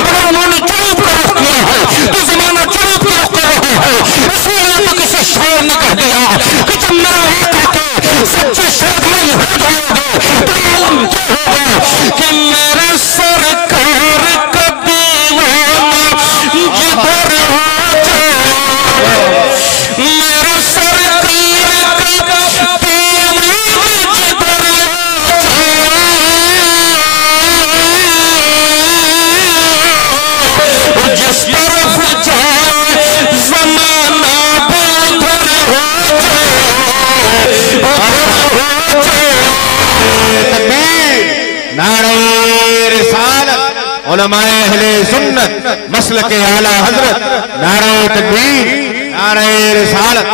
اگر انہوں نے جنوب کا رخ کیا ہے تو زمانہ جنوب کی رخ کر رہا ہے۔ اسی لیے تو کسی شاعر نے کہہ دیا کہ جب میرا آقا کے سچے شہدائی ہو جاؤ گے تو عالم کیا ہوگا کہ میرے سرکار کا دیوانہ جدھر ہو جائے، میرے سرکار کا دیوانہ جدھر ہو جائے، جس طرف جائے زمانہ بھی ادھر ہو جائے۔ نعرہ رسالت، علماء اہل سنت، مسلک اعلیٰ حضرت، نعرہ تکبیر، نعرہ رسالت۔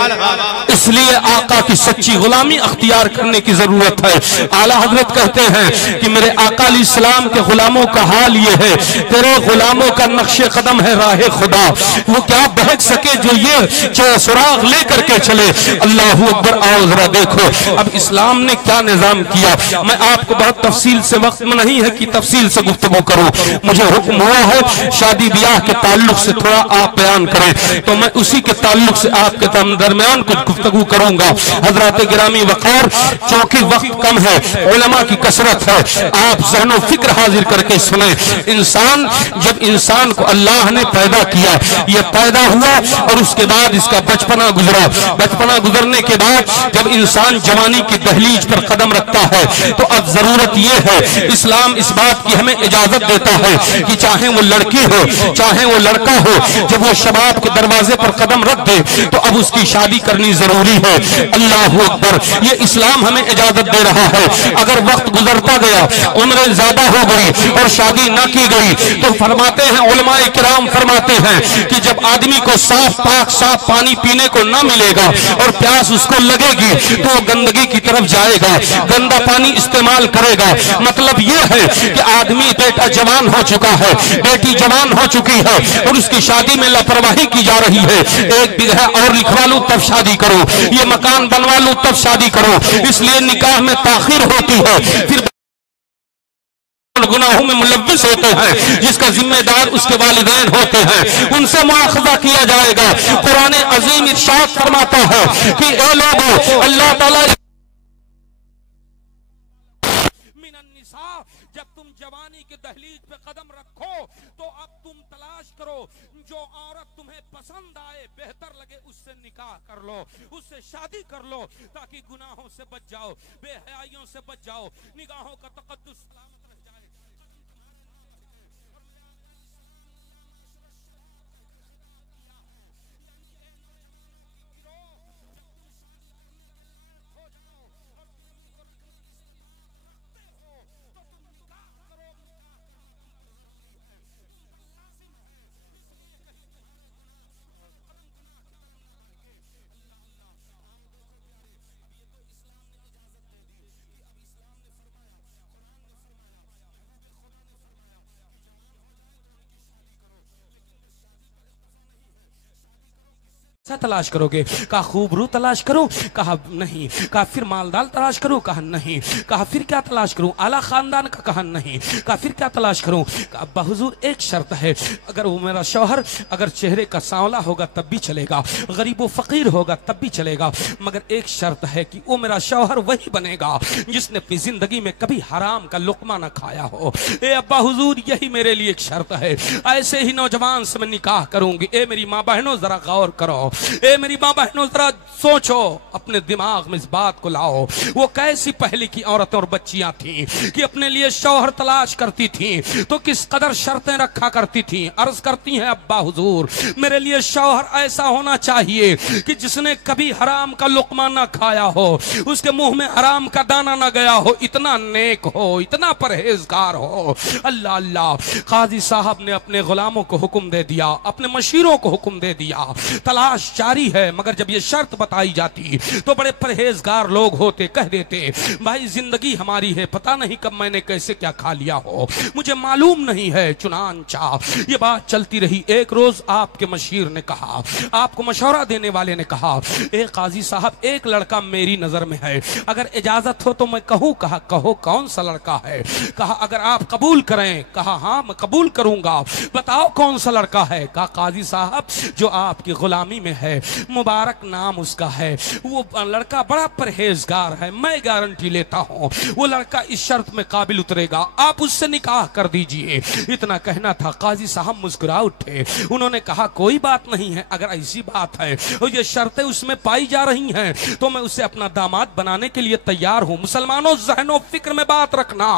اس لیے آقا کی سچی غلامی اختیار کرنے کی ضرورت ہے۔ اعلیٰ حضرت کہتے ہیں کہ میرے آقا علیہ السلام کے غلاموں کا حال یہ ہے، تیرے غلاموں کا نقش قدم ہے راہ خدا، وہ کیا بہک سکے جو یہ سراغ لے کر کے چلے۔ اللہ اکبر، آؤ ذرا دیکھو اب اسلام نے کیا نظام کیا۔ میں آپ کو بہت تفصیل سے، وقت میں نہیں ہے کہ تفصیل سے گفتگو کروں، مجھے حکم ہوا ہے شادی بیاہ کے تعلق سے تھوڑا آپ بیان کریں تو میں اسی کے تعلق سے آپ کے درمیان کچھ گفتگو کروں گا۔ حضرات گرامی وقار، چونکہ وقت کم ہے، علماء کی کثرت ہے، آپ ذہن و فکر حاضر کر کے سنیں۔ انسان، جب انسان کو اللہ نے پیدا کیا، یہ پیدا ہوا اور اس کے بعد اس کا بچپنا گزرا، بچپنا گزرنے کے بعد جب انسان جوانی کی دہلیز پر قدم رکھتا ہے تو اب ضرورت یہ ہے، اسلام اس بات کی ہمیں اجازت دیتا ہے کہ چاہے وہ لڑکی ہو چاہے وہ لڑکا ہو، جب وہ شباب کے دروازے پر قدم رکھ دے تو اب اس کی شادی کرنی ضروری ہے۔ اللہ اکبر، یہ اسلام ہمیں اجازت دے رہا ہے۔ اگر وقت گزرتا گیا، عمریں زیادہ ہو گئی اور شادی نہ کی گئی تو فرماتے ہیں علماء کرام فرماتے ہیں کہ جب آدمی کو صاف پاک صاف پانی پینے کو نہ ملے گا اور پیاس اس کو لگے گی تو وہ گندگی کی طرف جائے گا، گندا پانی استعمال کرے گا۔ مطلب یہ ہے کہ آدمی بیٹا جوان ہو چکا ہے، بیٹی جوان ہو چکی ہے اور اس کی شادی میں لاپرواہی کی جا رہی ہے۔ ایک بیگھہ اور لکھوا لوں تب شادی کرو، یہ مکان بنوا لوں تب شادی کرو، اس لیے نکاح میں تاخیر ہوتی ہے، پھر گناہوں میں ملوث ہوتے ہیں، جس کا ذمہ دار اس کے والدین ہوتے ہیں، ان سے مواخذہ کیا جائے گا۔ قرآن عظیم ارشاد فرماتا ہے کہ اے لوگو، اللہ تعالیٰ من النساء، جب تم جوانی کے دہلیز پہ قدم رکھو تو اب تم تلاش کرو جو عورت تمہیں پسند آئے، بہتر لگے، اس سے نکاح کر لو، اس سے شادی کر لو تاکہ گناہوں سے بچ جاؤ، بے حیائیوں سے بچ جاؤ، نگاہوں کا تقدس سلامت رہ جائے۔ تلاش کرو گے؟ کہا خوب رو تلاش کرو، کہا نہیں، کہا پھر مالدار تلاش کرو، کہا نہیں، کہا پھر کیا تلاش کروں؟ اعلیٰ خاندان کا، کہا نہیں، کہا پھر کیا تلاش کروں؟ کہا ابا حضور ایک شرط ہے، اگر وہ میرا شوہر اگر چہرے کا سانولا ہوگا تب بھی چلے گا، غریب و فقیر ہوگا تب بھی چلے گا، مگر ایک شرط ہے کہ وہ میرا شوہر وہی بنے گا جس نے اپنی زندگی میں کبھی حرام کا لقمہ نہ کھایا ہو۔ اے ابا حضور یہی میرے لیے ایک شرط ہے، ایسے ہی نوجوان سے میں نکاح کروں گی۔ اے میری ماں بہنوں ذرا غور کرو، اے میری ماں بہنوں ذرا سوچو، اپنے دماغ میں اس بات کو لاؤ، وہ کیسی پہلے کی عورتیں اور بچیاں تھیں کہ اپنے لیے شوہر تلاش کرتی تھیں تو کس قدر شرطیں رکھا کرتی تھیں۔ عرض کرتی ہیں ابا حضور میرے لیے شوہر ایسا ہونا چاہیے کہ جس نے کبھی حرام کا لقمہ نہ کھایا ہو، اس کے منہ میں حرام کا دانہ نہ گیا ہو، اتنا نیک ہو، اتنا پرہیزگار ہو۔ اللہ اللہ، قاضی صاحب نے اپنے غلاموں کو حکم دے دیا، اپنے مشیروں کو حکم دے دیا، تلاش تلاش جاری ہے، مگر جب یہ شرط بتائی جاتی تو بڑے پرہیزگار لوگ ہوتے کہہ دیتے بھائی زندگی ہماری ہے، پتہ نہیں کب میں نے کیسے کیا کھا لیا ہو، مجھے معلوم نہیں ہے۔ چنانچہ یہ بات چلتی رہی۔ ایک روز آپ کے مشیر نے کہا، آپ کو مشورہ دینے والے نے کہا، اے قاضی صاحب ایک لڑکا میری نظر میں ہے، اگر اجازت ہو تو میں کہوں؟ کہا کہو، کون سا لڑکا ہے؟ کہا اگر آپ قبول کریں۔ کہا ہاں میں قبول کروں گا، بتاؤ کون سا لڑکا ہے؟ کہا قاضی صاحب جو آپ کی غلامی میں ہے، مبارک نام اس کا ہے، وہ لڑکا بڑا پرہیزگار ہے، میں گارنٹی لیتا ہوں وہ لڑکا اس شرط میں قابل اترے گا، آپ اس سے نکاح کر دیجئے۔ اتنا کہنا تھا، قاضی صاحب مسکرا اٹھے، انہوں نے کہا کوئی بات نہیں ہے، اگر ایسی بات ہے اور یہ شرطیں اس میں پائی جا رہی ہیں تو میں اسے اپنا داماد بنانے کے لیے تیار ہوں۔ مسلمانوں ذہن و فکر میں بات رکھنا،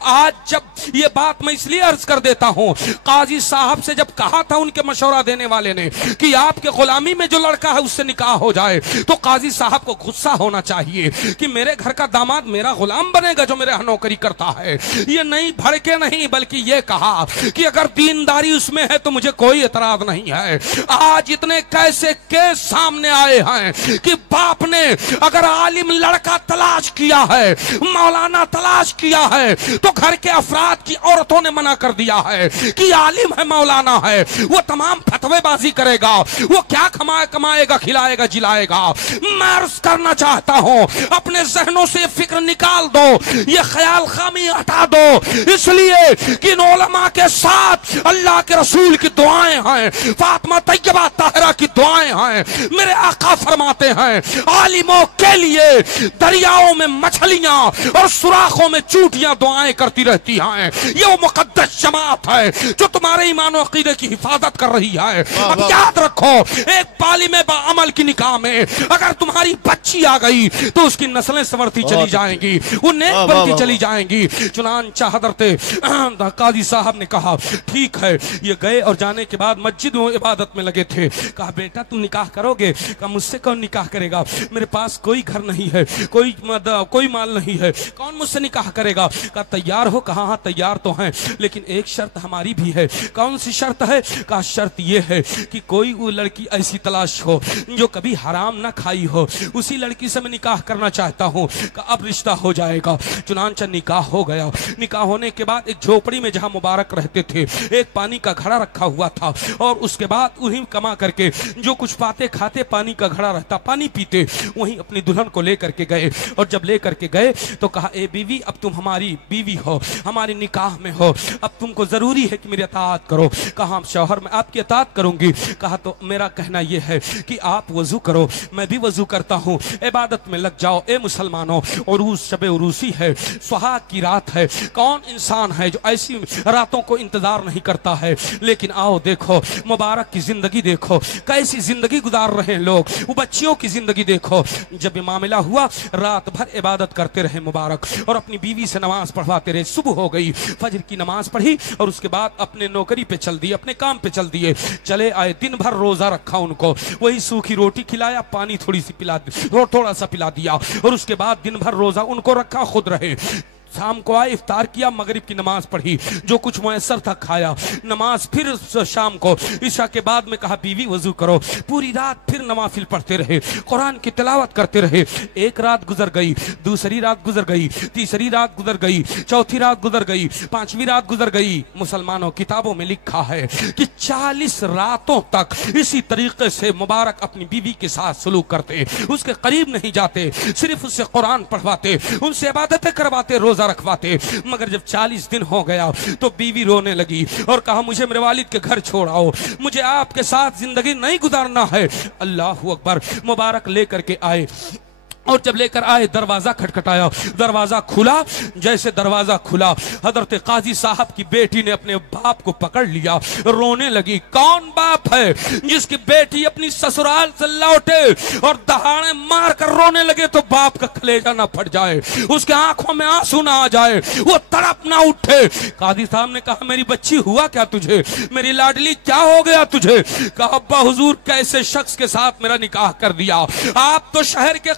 آج جب یہ بات میں اس لیے عرض کر دیتا ہوں، قاضی صاحب سے جب کہا تھا ان کے مشورہ دینے والے نے کہ آپ کے غلامی میں جو لڑکا ہے اس سے نکاح ہو جائے، تو قاضی صاحب کو غصہ ہونا چاہیے کہ میرے گھر کا داماد میرا غلام بنے گا جو میرے ہاں نوکری کرتا ہے۔ یہ نہیں بھڑکے نہیں، بلکہ یہ کہا کہ اگر دینداری اس میں ہے تو مجھے کوئی اعتراض نہیں ہے۔ آج اتنے کیسے کیس سامنے آئے ہیں کہ باپ نے اگر عالم لڑکا تلاش کیا ہے، مولانا تلاش کیا ہے، تو گھر کے افراد کی عورتوں نے منع کر دیا ہے کہ عالم ہے، مولانا ہے، وہ تمام فتوے بازی کرے گا، وہ کیا کمائے گا، کھلائے گا، جلائے گا۔ میں عرض کرنا چاہتا ہوں اپنے ذہنوں سے فکر نکال دو، یہ خیال خامی ہٹا دو، اس لیے کہ ان علماء کے ساتھ اللہ کے رسول کی دعائیں ہیں، فاطمہ طیبہ طاہرہ کی دعائیں ہیں۔ میرے آقا فرماتے ہیں عالموں کے لیے دریاؤں میں مچھلیاں اور سوراخوں میں چوٹیاں دعائیں کرتی رہتی ہیں۔ یہ وہ مقدس جماعت ہے جو تمہارے ایمان و عقیدے کی حفاظت کر رہی ہے۔ اب یاد رکھو، ایک عالم باعمل کی نکاح میں اگر تمہاری بچی آ گئی تو اس کی نسلیں سنورتی چلی جائیں گی، وہ نیک بنتی چلی جائیں گی۔ چنانچہ حضرت قاضی صاحب نے کہا ٹھیک ہے۔ یہ گئے اور جانے کے بعد مسجد میں عبادت میں لگے تھے۔ کہا بیٹا تم نکاح کرو گے؟ کہا مجھ سے کون نکاح کرے گا، میرے پاس کوئی گھر نہیں ہے، کوئی مال نہیں ہے، کون مجھ سے نکاح کرے گا؟ کہا تیار ہو؟ کہا ہاں تیار تو ہیں، لیکن ایک شرط ہماری بھی ہے۔ کون سی شرط ہے؟ کہا شرط یہ ہے کہ کوئی وہ لڑکی ایسی تلاش ہو جو کبھی حرام نہ کھائی ہو، اسی لڑکی سے میں نکاح کرنا چاہتا ہوں۔ کہا اب رشتہ ہو جائے گا۔ چنانچہ نکاح ہو گیا۔ نکاح ہونے کے بعد ایک جھوپڑی میں جہاں مبارک رہتے تھے ایک پانی کا گھڑا رکھا ہوا تھا، اور اس کے بعد انہیں کما کر کے جو کچھ پاتے کھاتے پانی کا گھڑا رہتا پانی پیتے، وہیں اپنی دلہن کو لے کر کے گئے۔ اور جب لے کر کے گئے تو کہا اے بیوی اب تم ہماری بیوی ہو، ہماری نکاح میں ہو، اب تم کو ضروری ہے کہ میری اطاعت کرو۔ کہا شوہر میں آپ کی اطاعت کروں گی۔ کہا تو میرا کہنا یہ ہے کہ آپ وضو کرو، میں بھی وضو کرتا ہوں، عبادت میں لگ جاؤ۔ اے مسلمانوں، عروس شب عروسی ہے، سہاگ کی رات ہے، کون انسان ہے جو ایسی راتوں کو انتظار نہیں کرتا ہے؟ لیکن آؤ دیکھو مبارک کی زندگی دیکھو، کیسی زندگی گزار رہے ہیں لوگ، وہ بچیوں کی زندگی دیکھو۔ جب یہ معاملہ ہوا رات بھر عبادت کرتے رہے مبارک، اور اپنی بیوی سے نماز پڑھواتے رہے۔ صبح ہو گئی، فجر کی نماز پڑھی اور اس کے بعد اپنے نوکری پہ چل دیے، اپنے کام پہ چل دیے۔ چلے آئے، دن بھر روزہ رکھا ان کو، وہی سوکھی روٹی کھلایا، پانی تھوڑا سا پلا دیا، اور اس کے بعد دن بھر روزہ ان کو رکھا، خود رہے۔ شام کو آئے، افطار کیا، مغرب کی نماز پڑھی، جو کچھ میسر تھا کھایا، نماز پھر شام کو عشاء کے بعد میں کہا بیوی وضو کرو۔ پوری رات پھر نوافل پڑھتے رہے، قرآن کی تلاوت کرتے رہے۔ ایک رات گزر گئی، دوسری رات گزر گئی، تیسری رات گزر گئی، چوتھی رات گزر گئی، پانچویں رات گزر گئی۔ مسلمانوں کتابوں میں لکھا ہے کہ 40 راتوں تک اسی طریقے سے مبارک اپنی بیوی کے ساتھ سلوک کرتے، اس کے قریب نہیں جاتے، صرف اس سے قرآن پڑھواتے، ان سے عبادتیں کرواتے، روزہ رکھواتے۔ مگر جب 40 دن ہو گیا تو بیوی رونے لگی اور کہا مجھے میرے والد کے گھر چھوڑ آؤ، مجھے آپ کے ساتھ زندگی نہیں گزارنا ہے۔ اللہ اکبر، مبارک لے کر کے آئے، اور جب لے کر آئے دروازہ کھٹکھٹایا، دروازہ کھلا۔ جیسے دروازہ کھلا حضرت قاضی صاحب کی بیٹی نے اپنے باپ کو پکڑ لیا، رونے لگی۔ کون باپ ہے جس کی بیٹی اپنی سسرال سے لوٹے اور دہاڑے مار کر رونے لگے تو باپ کا کلیجہ نہ پھٹ جائے، اس کے آنکھوں میں آنسو نہ آ جائے، وہ تڑپ نہ اٹھے؟ قاضی صاحب نے کہا میری بچی ہوا کیا تجھے، میری لاڈلی کیا ہو گیا تجھے؟ کہا ابا حضور کیسے شخص کے ساتھ میرا نکاح کر دیا، آپ تو شہر کے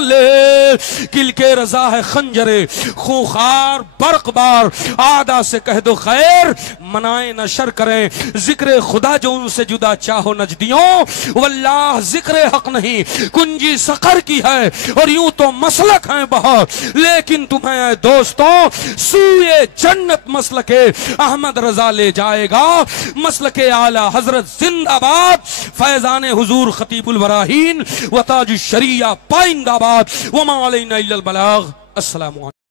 لے کل کے رضا ہے خنجرے خوخار برق بار آدھا سے کہہ دو خیر منائیں نہ شر کریں ذکر خدا جو ان سے جدا چاہو نجدیوں واللہ ذکر حق نہیں کنجی سقر کی ہے اور یوں تو مسلک ہیں بہت لیکن تمہیں اے دوستوں سوئے جنت مسلک احمد رضا لے جائے گا مسلک اعلی حضرت زندہ باد فیضان حضور خطیب البراہین و تاج الشریعہ پائندہ باد وما علینا الا البلاغ السلام علیکم